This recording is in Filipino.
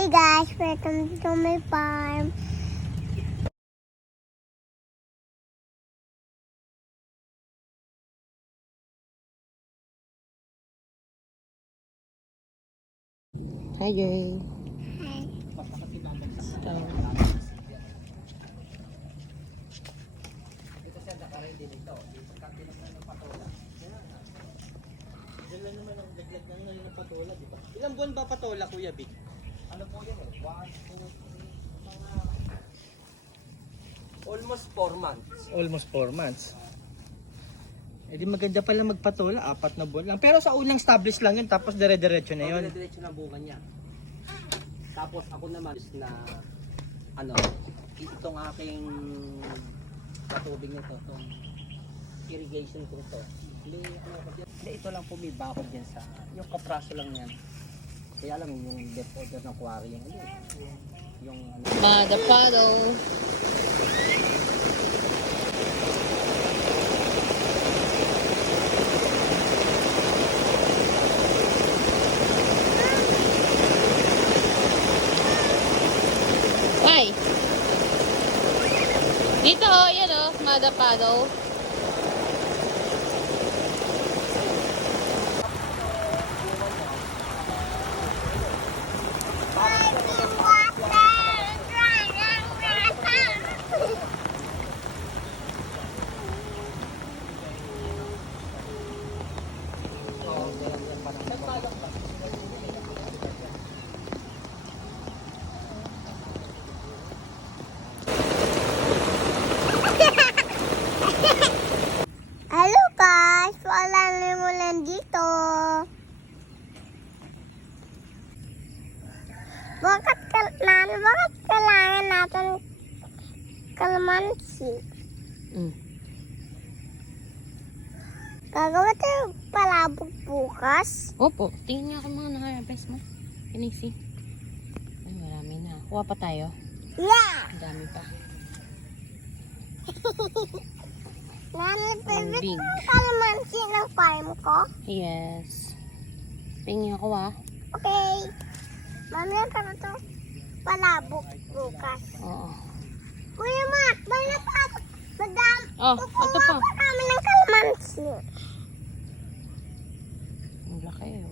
Hi guys, welcome to my farm. Hi girl. Hi. Ilang buwan ba patola, Kuya Big? Ano po yan eh? 1, 2, 3, almost 4 months. Almost 4 months. Eh di maganda pala magpatola, 4 na buwan lang. Pero sa unang establish lang yun, tapos dire-diretso na yun. Dire-diretso na bunga niya. Tapos ako naman is na ano, itong aking patubig nito, itong irrigation ko to. Hindi, ito lang po may bakod yan sa, yung kapraso lang yan. Kaya lang yung depth order ng quarry yung ano. The puddle. Why? Dito oh, yan oh, the puddle. Hello guys, wala limulan dito. Bakit kailangan natin kalamansi? Gagawa tayo palabok bukas. Opo, tingnan niyo ako mga naka-harvest mo. Can you see? Ay, marami na. Kuha pa tayo. Yeah! Ang dami pa. Nani, favorite big. mo ang kalamansi ng farm ko? Yes. Tingnan ako ah. Okay. Mami, pero to palabok bukas. Oo. Kuya Matt, may napasok. Madam, Oh, ito kukuha pa. pa kami ng kalamansi. Ang laki oh.